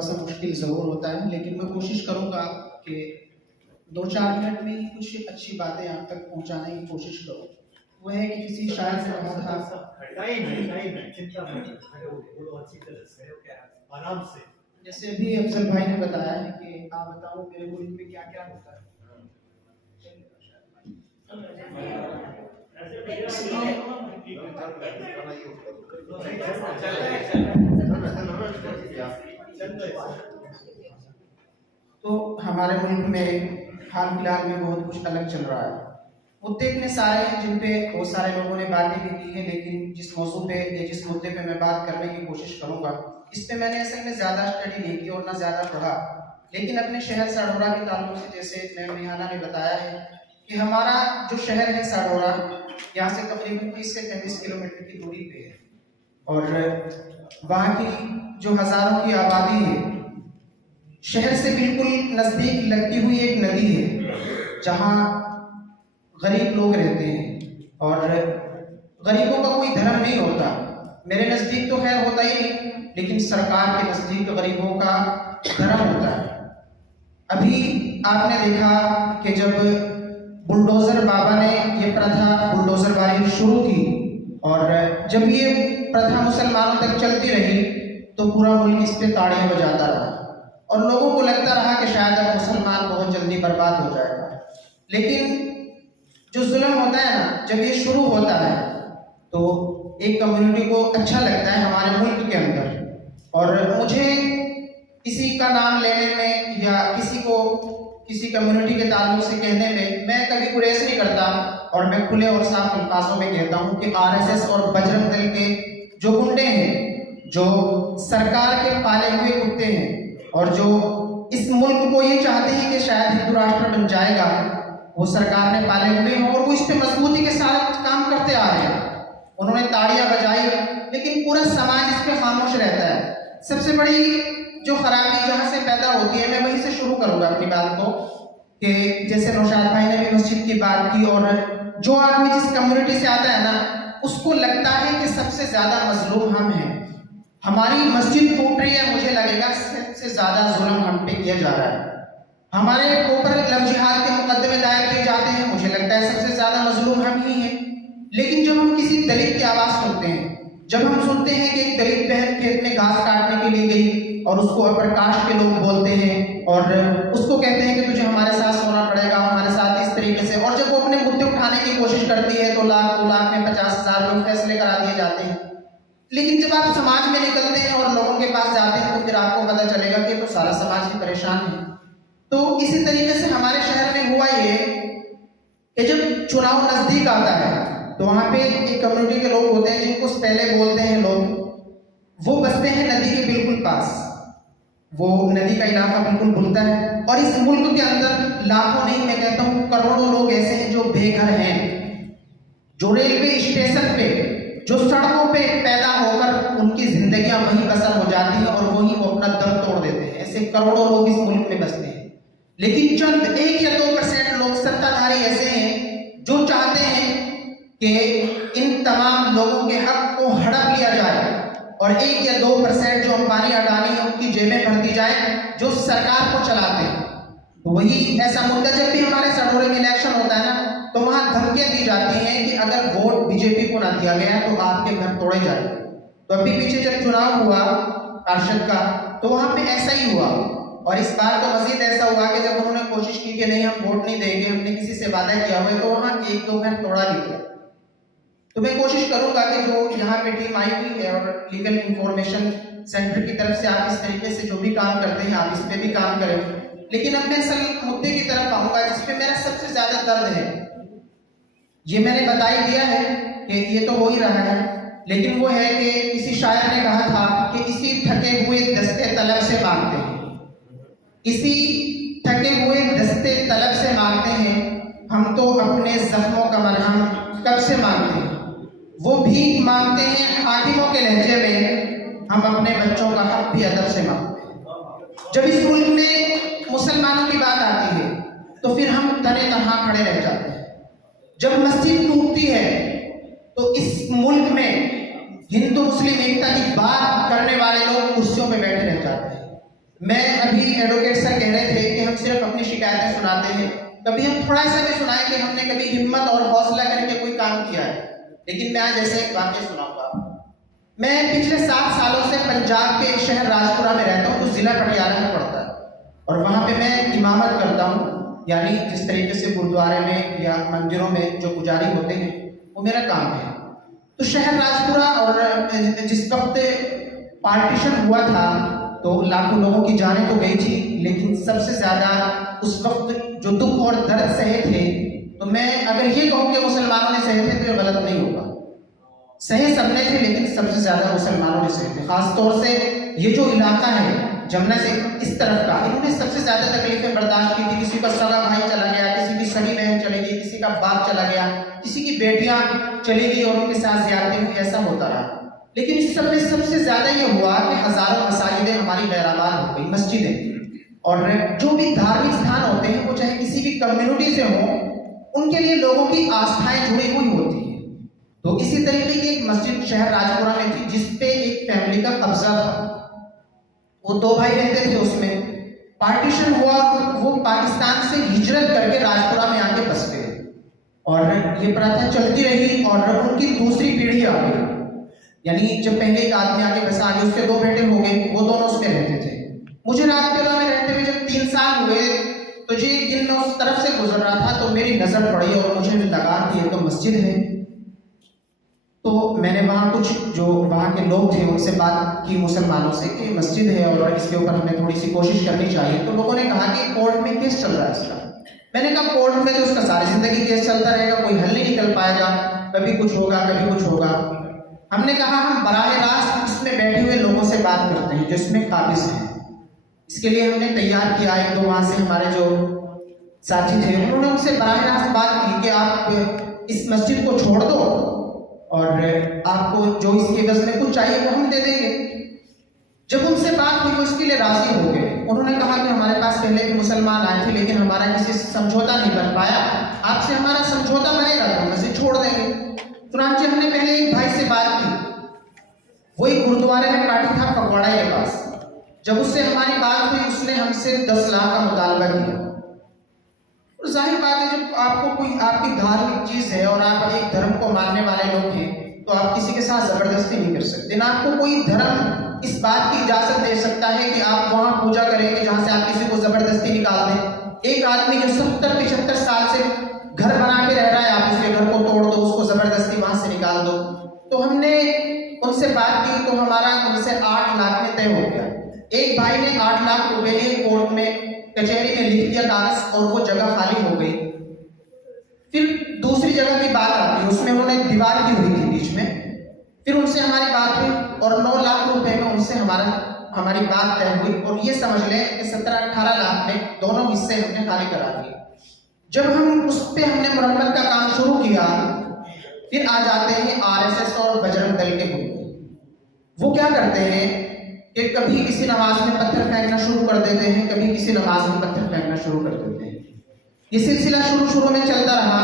थोड़ा सा मुश्किल ज़रूर होता है, लेकिन मैं कोशिश करूँगा कि 2-4 मिनट में ही कुछ अच्छी बातें आप तक पहुँचाने की कोशिश करूँ। वो है कि किसी शायर ने कहा था, चिंता मत करो, बोलो अच्छी तरह से, आराम से। जैसे अभी अफजल भाई ने बताया है कि आप बताओ मेरे मुल्क में क्या क्या होता है। तो हमारे मुल्क में हाल फिलहाल में बहुत कुछ अलग चल रहा है। मुद्दे इतने सारे हैं जिन पे बहुत सारे लोगों ने बातें भी की हैं, लेकिन जिस मौजू पे या जिस मुद्दे पे मैं बात करने की कोशिश करूंगा, इस पे मैंने असल में ज़्यादा स्टडी नहीं की और ना ज़्यादा पढ़ा। लेकिन अपने शहर साढौरा के ताल्लुक से, जैसे मैम रिहाना ने बताया है कि हमारा जो शहर है साढौरा, यहाँ से तकरीबन 30 से 35 किलोमीटर की दूरी पे है, और वहाँ की जो हज़ारों की आबादी है, शहर से बिल्कुल नज़दीक लगती हुई एक नदी है जहाँ गरीब लोग रहते हैं। और गरीबों का कोई धर्म नहीं होता, मेरे नज़दीक तो खैर होता ही नहीं, लेकिन सरकार के नज़दीक तो गरीबों का धर्म होता है। अभी आपने देखा कि जब बुलडोज़र बाबा ने ये प्रथा बुलडोज़रबाजी शुरू की, और जब ये प्रथा मुसलमानों तक चलती रही, तो पूरा मुल्क इस पे ताड़ियाँ बजाता रहा और लोगों को लगता रहा कि शायद अब मुसलमान बहुत जल्दी बर्बाद हो जाएगा। लेकिन जो जुल्म होता है ना, जब ये शुरू होता है तो एक कम्युनिटी को अच्छा लगता है हमारे मुल्क के अंदर, और मुझे किसी का नाम लेने में या किसी कम्युनिटी के ताल्लुक से कहने में मैं कभी गुरेज नहीं करता, और मैं खुले और साफ अल्फाजों में कहता हूँ कि आरएसएस और बजरंग दल के जो गुंडे हैं, जो सरकार के पाले हुए कुत्ते हैं, और जो इस मुल्क को ये चाहते हैं कि शायद हिंदू राष्ट्र बन जाएगा, वो सरकार ने पाले हुए हैं और वो इस पे मजबूती के साथ काम करते आ रहे हैं। उन्होंने ताड़ियां बजाई, लेकिन पूरा समाज इस पे खामोश रहता है। सबसे बड़ी जो खराबी जहाँ से पैदा होती है, मैं वहीं से शुरू करूंगा अपनी बात को, कि जैसे नौशाद भाई ने भी मस्जिद की बात की, और जो आदमी जिस कम्युनिटी से आता है ना, उसको लगता है कि सबसे ज्यादा मजलूम हम हैं, हमारी मस्जिद टूट रही है, मुझे लगेगा सबसे ज्यादा जुल्म हम पे किया जा रहा है, हमारे ऊपर लव जिहाद के मुकदमे दायर किए जाते हैं, मुझे लगता है सबसे ज्यादा मजलूम हम ही हैं। लेकिन जब हम किसी दलित की आवाज सुनते हैं, जब हम सुनते हैं कि एक दलित बहन खेत में घास काटने के लिए गई और उसको अपर कास्ट के लोग बोलते हैं और उसको कहते हैं कि तुझे हमारे साथ सोना पड़ेगा, हमारे साथ इस तरीके से, और जब वो अपने मुद्दे उठाने की कोशिश करती है तो 1 लाख में 50,000 लोग फैसले करा दिए जाते हैं। लेकिन जब आप समाज में निकलते हैं और लोगों के पास जाते हैं, तो फिर आपको पता चलेगा कि तो सारा समाज ही परेशान है। तो इसी तरीके से हमारे शहर में हुआ ये कि जब चुनाव नजदीक आता है तो वहां पे एक कम्युनिटी के लोग होते हैं जिनको पहले बोलते हैं लोग, वो बसते हैं नदी के बिल्कुल पास, वो नदी का इलाका बिल्कुल भूलता है, और इस मुल्क के अंदर लाखों नहीं, मैं कहता हूँ करोड़ों लोग ऐसे हैं जो बेघर हैं, जो रेलवे स्टेशन पे, जो सड़कों पे पैदा होकर उनकी जिंदगियां वहीं बसर हो जाती हैं और वहीं वो अपना दम तोड़ देते हैं। ऐसे करोड़ों लोग इस मुल्क में बसते हैं। लेकिन चंद 1 या 2% लोग सत्ताधारी ऐसे हैं जो चाहते हैं कि इन तमाम लोगों के हक को हड़प लिया जाए, और 1 या 2% जो अंबानी अडानी है उनकी जेबें भर दी जाए, जो सरकार को चलाते हैं। तो वही ऐसा मुद्दा जब भी हमारे साढौरे में इलेक्शन होता है ना, तो वहां धमकियां दी जाती हैं कि अगर वोट बीजेपी को ना दिया गया तो आपके घर तोड़े जाएंगे। तो अभी पीछे जब चुनाव हुआ पार्षद का, तो वहां पे ऐसा ही हुआ, और इस बार तो मजीद ऐसा हुआ कि जब उन्होंने कोशिश की कि नहीं हम वोट नहीं देंगे, हमने किसी से वादा किया हुआ है, तो वहां 1-2 घर तोड़ा भी गया। तो मैं कोशिश करूंगा कि जो यहाँ पे टीम आई हुई है और लीगल इंफॉर्मेशन सेंटर की तरफ से आप इस तरीके से जो भी काम करते हैं आप इस पे भी काम करें। लेकिन अब मैं असल मुद्दे की तरफ आऊंगा जिसपे मेरा सबसे ज्यादा दर्द है। ये मैंने बता ही दिया है कि ये तो हो ही रहा है, लेकिन वो है कि किसी शायर ने कहा था कि इसी थके हुए दस्ते तलब से मांगते हैं, इसी थके हुए दस्ते तलब से मांगते हैं, हम तो अपने जख्मों का मरहम कब से मांगते हैं, वो भीख मांगते हैं हाकिमों के लहजे में, हम अपने बच्चों का हक भी अदब से मांगते हैं। जब इस मुल्क में मुसलमानों की बात आती है तो फिर हम तने तनहा खड़े रह जाते हैं। जब मस्जिद टूटती है तो इस मुल्क में हिंदू मुस्लिम एकता की बात करने वाले लोग कुर्सियों पे बैठे रह जाते हैं। मैं अभी एडवोकेट सर कह रहे थे कि हम सिर्फ अपनी शिकायतें सुनाते हैं, कभी हम थोड़ा सा भी सुनाएं कि हमने कभी हिम्मत और हौसला करके कोई काम किया है। लेकिन मैं आज ऐसे एक वाक्य सुनाऊंगा। मैं पिछले 7 सालों से पंजाब के एक शहर राजपुरा में रहता हूँ, जो जिला पटियाला में पड़ता है, और वहाँ पे मैं इमामत करता हूँ। यानी जिस तरीके से गुरुद्वारे में या मंदिरों में जो पुजारी होते हैं, वो मेरा काम है। तो शहर राजपुरा, और जिस वक्त पार्टीशन हुआ था तो लाखों लोगों की जानें तो गई थी, लेकिन सबसे ज्यादा उस वक्त जो दुख और दर्द सहे थे, तो मैं अगर ये कहूँ कि मुसलमानों ने सहे थे तो ये गलत नहीं होगा। सहे सबने थे, लेकिन सबसे ज्यादा मुसलमानों ने सहे थे। खासतौर से ये जो इलाका है जमुना से इस तरफ का, इन्होंने सबसे ज्यादा तकलीफें बर्दाश्त की थी। किसी का सगा भाई चला गया, किसी की सगी बहन चली गई, किसी का बाप चला गया, किसी की बेटियां चली गई और उनके साथ ज़्यादती हुई, ऐसा होता रहा। लेकिन इस सब में सबसे ज्यादा ये हुआ कि हजारों मसाजिदें हमारी गैराबाद हो गई, मस्जिदें। और जो भी धार्मिक स्थान होते हैं, वो चाहे किसी भी कम्युनिटी से हो, उनके लिए लोगों की आस्थाएं जुड़ी हुई होती है। तो इसी तरीके की एक मस्जिद शहर राजपुरा में थी, जिसपे एक फैमिली का कब्जा था। वो 2 भाई रहते थे उसमें। पार्टीशन हुआ, वो पाकिस्तान से हिजरत करके राजपुरा में आके बस गए, और ये प्रथा चलती रही और उनकी दूसरी पीढ़ी आ गई। यानी जब पहले एक आदमी आके बसा, आगे उसके 2 बेटे हो गए, वो दोनों उसमें रहते थे। मुझे राजपुरा में रहते हुए जब 3 साल हुए, तो जी दिन मैं उस तरफ से गुजर रहा था, तो मेरी नजर पड़ी और मुझे लगा कि ये तो मस्जिद है। तो मैंने वहाँ कुछ जो वहाँ के लोग थे उनसे बात की, मुसलमानों से, कि मस्जिद है और इसके ऊपर हमें थोड़ी सी कोशिश करनी चाहिए। तो लोगों ने कहा कि कोर्ट में केस चल रहा है इसका। मैंने कहा कोर्ट में तो उसका सारी जिंदगी केस चलता रहेगा, कोई हल नहीं निकल पाएगा, कभी कुछ होगा कभी कुछ होगा। हमने कहा हम बराह रास्त इसमें बैठे हुए लोगों से बात करते हैं जो इसमें काबिज हैं। इसके लिए हमने तैयार किया, 1-2 वहाँ से हमारे जो साथी थे, उन्होंने उनसे बराह रास्त बात की कि आप इस मस्जिद को छोड़ दो और आपको जो इसके एवज में कुछ चाहिए वो हम दे देंगे। जब उनसे बात हुई वो इसके लिए राजी हो गए। उन्होंने कहा कि हमारे पास पहले भी मुसलमान आए थे, लेकिन हमारा किसी से समझौता नहीं बन पाया, आपसे हमारा समझौता बनेगा तो हम मस्जिद छोड़ देंगे। चुनांचे हमने पहले एक भाई से बात की, वो एक गुरुद्वारे में पार्टी था फगवाड़ा के पास। जब उससे हमारी बात हुई, उसने हमसे 10 लाख का मुतालबा किया। और जाहिर बात है, जब आपको कोई आपकी धार्मिक चीज है और आप एक धर्म को मानने वाले लोग हैं, तो आप किसी के साथ जबरदस्ती नहीं कर सकते। ना आपको कोई धर्म इस बात की इजाजत दे सकता है कि आप वहां पूजा करेंगे जहां से आप किसी को जबरदस्ती निकाल दें। एक आदमी जो 70-75 साल से घर बना के रह रहा है, आप उसके घर को तोड़ दो, उसको जबरदस्ती वहां से निकाल दो। तो हमने उनसे बात की, तो हमारा उनसे 8 लाख में तय हो गया। एक भाई ने 8 लाख रुपए लिए, कोर्ट में कचहरी में लिख दिया कागज, और वो जगह खाली हो गई। फिर दूसरी जगह की बात आती है, उसमें उन्होंने दीवार की हुई थी बीच में। फिर उनसे हमारी बात हुई और 9 लाख रुपए में उनसे हमारी बात तय हुई, और ये समझ लें कि 17-18 लाख में दोनों हिस्से हमने खाली करा दिए। जब हम उस पे हमने मुरम्मत का काम शुरू किया, फिर आ जाते हैं आरएसएस और बजरंग दल के गुंडे। वो क्या करते हैं कि कभी किसी नमाज में पत्थर फेंकना शुरू कर देते हैं, कभी किसी नमाज में पत्थर फेंकना शुरू कर देते हैं। ये सिलसिला शुरू में चलता रहा,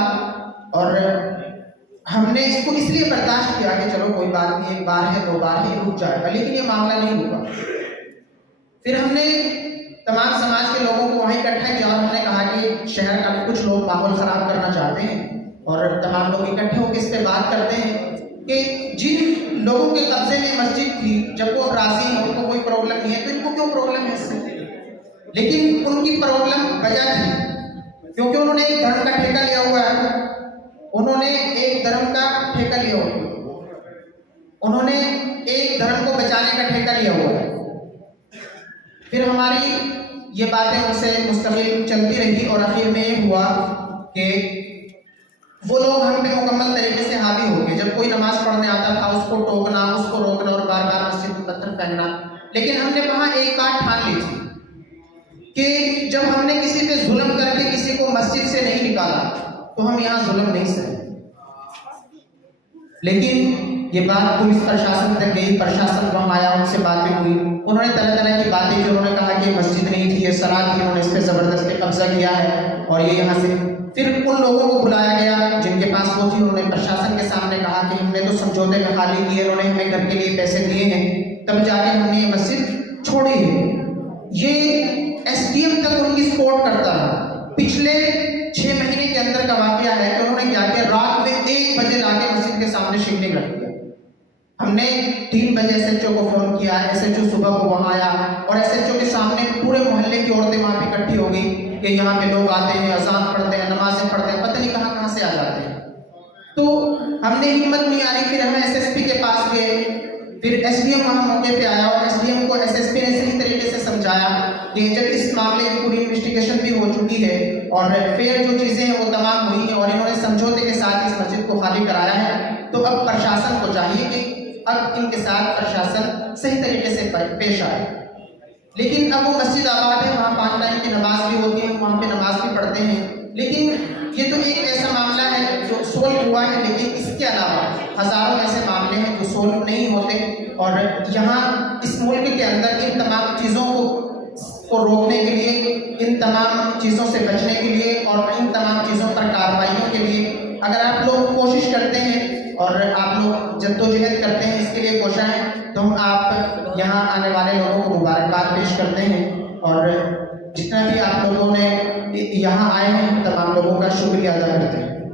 और हमने इसको इसलिए बर्दाश्त किया कि चलो कोई बात नहीं, 1 बार है 2 बार है, रुक जाएगा, लेकिन ये मामला नहीं हुआ। फिर हमने तमाम समाज के लोगों को वहीं इकट्ठा किया और हमने कहा कि शहर का कुछ लोग माहौल खराब करना चाहते हैं, और तमाम लोग इकट्ठे होकर इस पे बात करते हैं कि जिन लोगों के कब्जे में मस्जिद थी, जब वो अब राजी हैं, उनको कोई प्रॉब्लम नहीं है, तो इनको क्यों प्रॉब्लम है इससे। लेकिन उनकी प्रॉब्लम वजह थी क्योंकि उन्होंने एक धर्म का ठेका लिया हुआ है। उन्होंने एक धर्म का ठेका लिया हुआ है, उन्होंने एक धर्म को बचाने का ठेका लिया हुआ है। फिर हमारी ये बातें उनसे मुस्तकिल चलती रही, और आखिर में ये हुआ कि वो लोग हम पे मुकम्मल तरीके से हावी हो गए। जब कोई नमाज पढ़ने आता था, उसको टोकना, उसको रोकना और बार बार मस्जिद में पत्थर फेंकना। लेकिन हमने वहां एक बात ठान ली थी कि जब हमने किसी पे जुल्म करके किसी को मस्जिद से नहीं निकाला, तो हम यहाँ जुल्म नहीं सहे। लेकिन ये बात पुलिस प्रशासन तक गई, प्रशासन वहां आया, उनसे बातें हुई, उन्होंने तरह तरह की बातें की। उन्होंने कहा कि मस्जिद नहीं थी, ये सलाह थी, उन्होंने इस पर जबरदस्ती कब्जा किया है और ये यहाँ से। फिर उन लोगों को बुलाया गया जिनके पास वो थी, उन्होंने प्रशासन के सामने कहा कि हमने तो समझौते में खाली किए, उन्होंने हमें घर के लिए पैसे दिए हैं, तब जाके हमने ये मस्जिद छोड़ी है। ये एसडीएम तक उनकी सपोर्ट करता रहा। पिछले 6 महीने के अंदर का वाकया है कि उन्होंने क्या किया, रात में 1 बजे लाके मस्जिद के सामने शिवलिंग रख दिया। हमने 3 बजे एसएचओ को फोन किया, एसएचओ सुबह को वहां आया और एसएचओ के सामने पूरे मोहल्ले की औरतें वहां पे इकट्ठी हो गई कि यहाँ पे लोग आते हैं, अजान पढ़ते हैं, नमाजें पढ़ते हैं, पता नहीं कहां से आ जाते हैं। तो हमने हिम्मत नहीं आ रही, फिर हम एसएसपी के पास गए, फिर एसडीएम वहां मौके पे आया और एसडीएम को एसएसपी ने सही तरीके से समझाया कि जब इस मामले की पूरी इन्वेस्टिगेशन भी हो चुकी है और फेयर जो चीजें हैं वो तमाम हुई हैं और इन्होंने समझौते के साथ इस मस्जिद को खाली कराया है, तो अब प्रशासन को चाहिए कि अब इनके साथ प्रशासन सही तरीके से पेश आए। लेकिन अब वो मस्जिद आबाद है, वहाँ 5 टाइम की नमाज भी होती है, वहाँ पे नमाज भी पढ़ते हैं। लेकिन ये तो एक ऐसा मामला है जो सोल्व हुआ है, लेकिन इसके अलावा हजारों ऐसे मामले हैं जो सोल्व नहीं होते और यहाँ इस मुल्क के अंदर इन तमाम चीज़ों को रोकने के लिए, इन तमाम चीज़ों से बचने के लिए और इन तमाम चीज़ों पर कार्रवाइयों के लिए अगर आप लोग कोशिश करते हैं और आप लोग जद्दोजहद करते हैं, इसके लिए कोशिशें, तो हम आप यहाँ आने वाले लोगों को मुबारकबाद पेश करते हैं और जितना भी आप लोगों ने यहाँ आए हैं तमाम लोगों का शुक्रिया अदा करते हैं।